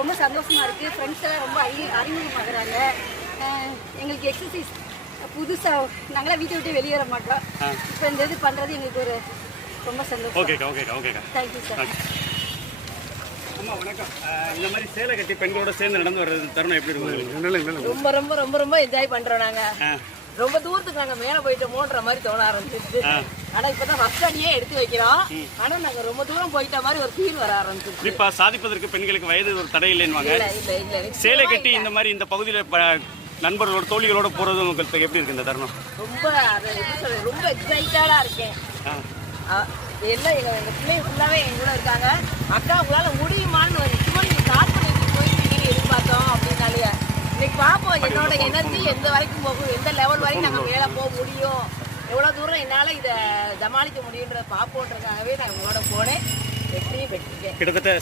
ரொம்ப சந்தோஷமா இருக்குது. ஃப்ரெண்ட்ஸ் எல்லாம் ரொம்ப அறிமுகமாகறாங்க. எங்களுக்கு எக்ஸசைஸ் புதுசாக நாங்களாம் வீட்டை விட்டு வெளியேற மாட்டோம். இப்போ இந்த இது பண்ணுறது எங்களுக்கு ஒரு ரொம்ப சந்தோஷம். ஓகேக்கா. Thank you sir. அம்மா வணக்கம். இந்த மாதிரி சேலை கட்டி பெண்களோட சேர்ந்து நடந்து வர்றது தருணம் எப்படி இருக்கும்? ரொம்ப ரொம்ப ரொம்ப ரொம்ப என்ஜாய் பண்றோம் நாங்க. ரொம்ப தூரத்துக்கு நாங்க மேல போயிட்டோமோன்ற மாதிரி தோண ஆரம்பிச்சிருச்சு. ஆனா இப்பதான் ஃபர்ஸ்ட் அடியே எடுத்து வைக்கிறோம். ஆனா நாங்க ரொம்ப தூரம் போயிட்ட மாதிரி ஒரு ஃபீல் வர ஆரம்பிச்சிருச்சு. இப்ப சாதிப்பதற்கு பெண்களுக்கு வயது ஒரு தடை இல்லைன்னுவாங்க. இல்ல சேலை கட்டி இந்த மாதிரி இந்த பகுதியில நண்பர்களோட தோழிகளோட போறது உங்களுக்கு எப்படி இருக்கு இந்த தருணம்? ரொம்ப அதை எப்படி சொல்றது, ரொம்ப எக்ஸைட்டடா இருக்கேன். எல்லாம் எங்க பிள்ளைங்க ஃபுல்லாவே எங்க கூட இருக்காங்க. அக்கா உங்களால முடியுமான்னு சும்மா நீங்க ஸ்டார்ட் பண்ணிட்டு போயிருக்கீங்க எதிர்பார்த்தோம் அப்படின்னாலே இன்னைக்கு பார்ப்போம் என்னோட எனர்ஜி எந்த வரைக்கும் போகும், எந்த லெவல் வரைக்கும் நாங்கள் மேலே போக முடியும், எவ்வளோ தூரம் என்னால் இதை சமாளிக்க முடியுன்றத பார்ப்போன்றதுக்காகவே நான் உங்களோட போனேன். வெற்றியும் பெற்றிருக்கேன். கிட்டத்தட்ட